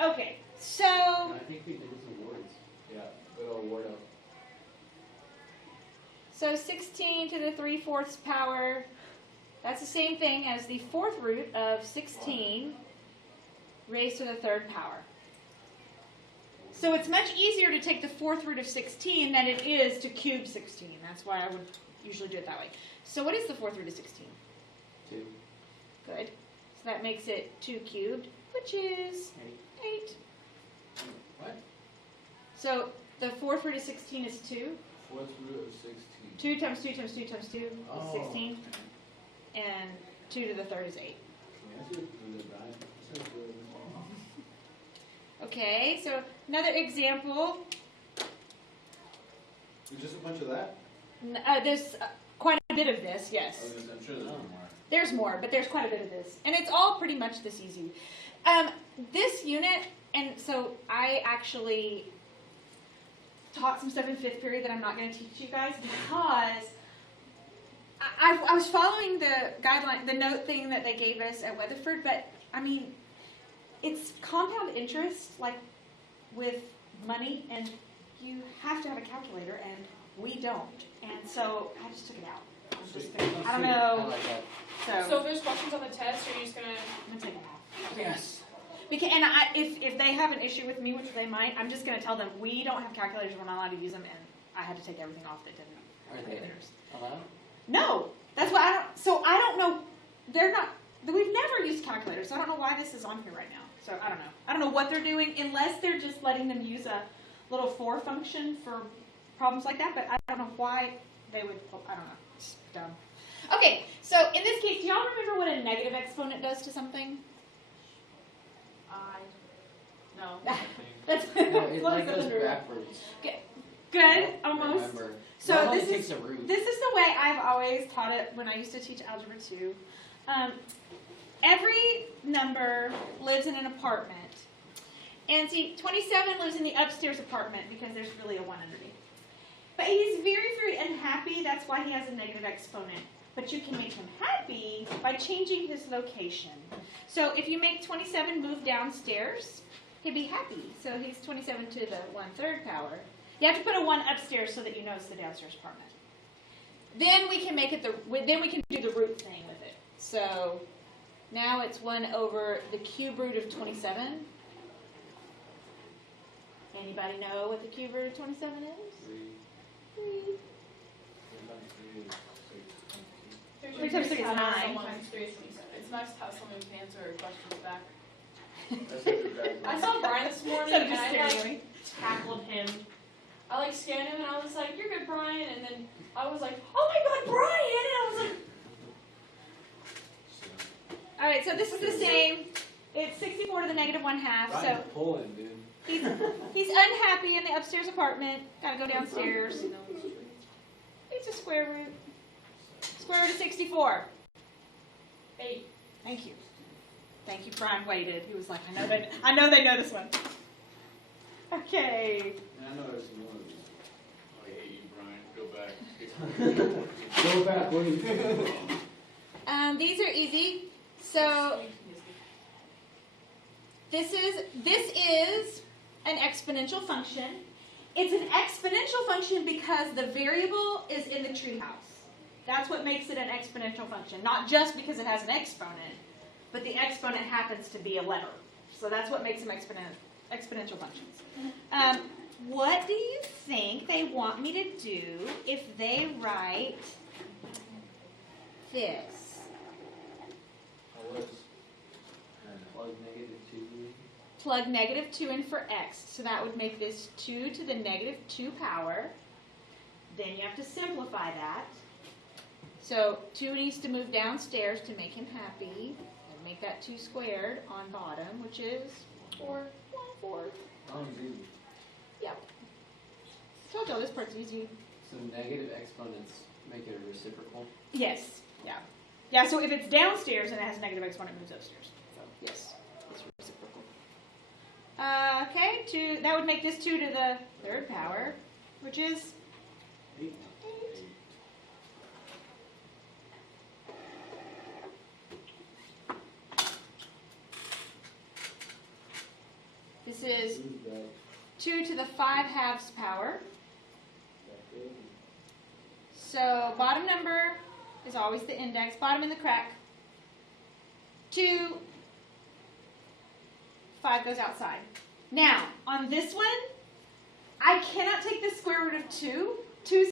Okay, so... I think we did some words. Yeah, good old word up. So 16 to the 3/4 power, that's the same thing as the 4th root of 16 raised to the 3rd power. So it's much easier to take the 4th root of 16 than it is to cube 16. That's why I would usually do it that way. So what is the 4th root of 16? 2. Good. So that makes it 2 cubed, which is 8. What? So the 4th root of 16 is 2. 4th root of 16. 2 times 2 times 2 times 2 is Oh. 16. And 2 to the 3rd is 8. Okay, so another example. Is just a bunch of that? There's quite a bit of this, yes. I'm sure there's more. There's more, but there's quite a bit of this. And it's all pretty much this easy. This unit, and so I actually taught some stuff in 5th period that I'm not going to teach you guys because I was following the guideline, the note thing that they gave us at Weatherford, but I mean, it's compound interest, like with money, and you have to have a calculator, and we don't. And so I just took it out. I'm just gonna, I don't know. I like that. So if there's questions on the test, are you just gonna? I'm gonna take it out. Yes. Because, and if they have an issue with me, which they might, I'm just gonna tell them we don't have calculators. We're not allowed to use them, and I had to take everything off that didn't. Are they allowed? No, that's why I don't. So I don't know. They're not. We've never used calculators, so I don't know why this is on here right now. So I don't know. I don't know what they're doing, unless they're just letting them use a little for function for problems like that. But I don't know why they would. I don't know. It's dumb. Okay, so in this case, do y'all remember what a negative exponent does to something? No. That's No, it what like is the goes under- backwards. Good, I almost. remember. So Well, this it is takes a root. this is the way I've always taught it when I used to teach algebra 2. Every number lives in an apartment. And see, 27 lives in the upstairs apartment because there's really a 1 underneath. But he's very, very unhappy. That's why he has a negative exponent. But you can make him happy by changing his location. So if you make 27 move downstairs, he'd be happy. So he's 27 to the 1/3 power. You have to put a 1 upstairs so that you know it's the downstairs apartment. Then we can make it then we can do the root thing with it. So now it's 1 over the cube root of 27. Anybody know what the cube root of 27 is? 3. 3 times 3 is 9. Sometimes 3 is 27. It's nice to have someone who can answer questions back. That's what your dad I saw Brian this morning, Instead of and just I staring at like me. tackled him. I like scanned him, and I was like, "You're good, Brian." And then I was like, "Oh my God, Brian!" And I was like, All right, so this is the same. It's 64 to the negative 1/2. So Brian's pulling, dude. he's unhappy in the upstairs apartment. Got to go downstairs. It's a square root. Square root of 64. 8. Thank you. Thank you. Brian waited. He was like, I know they know this one. Okay. I know there's some more of these. I hate you, Brian. Go back. Go back, what do you think? These are easy. So this is an exponential function. It's an exponential function because the variable is in the treehouse. That's what makes it an exponential function. Not just because it has an exponent, but the exponent happens to be a letter. So that's what makes them exponential functions. What do you think they want me to do if they write this? Plug negative 2. Plug negative 2 in for x. So that would make this 2 to the negative 2 power. Then you have to simplify that. So 2 needs to move downstairs to make him happy. And make that 2 squared on bottom, which is 4 1/4. Easy. Yep. Told y'all this part's easy. So negative exponents make it a reciprocal. Yes. Yeah. Yeah, so if it's downstairs and it has a negative exponent, it moves upstairs. So yes, it's reciprocal. Okay, that would make this 2 to the 3rd power, which is 8. 8. this is Who's back? 2 to the 5/2 power. Back there. So bottom number is always the index, bottom in the crack. 2, 5 goes outside. Now, on this one, I cannot take the square root of 2. 2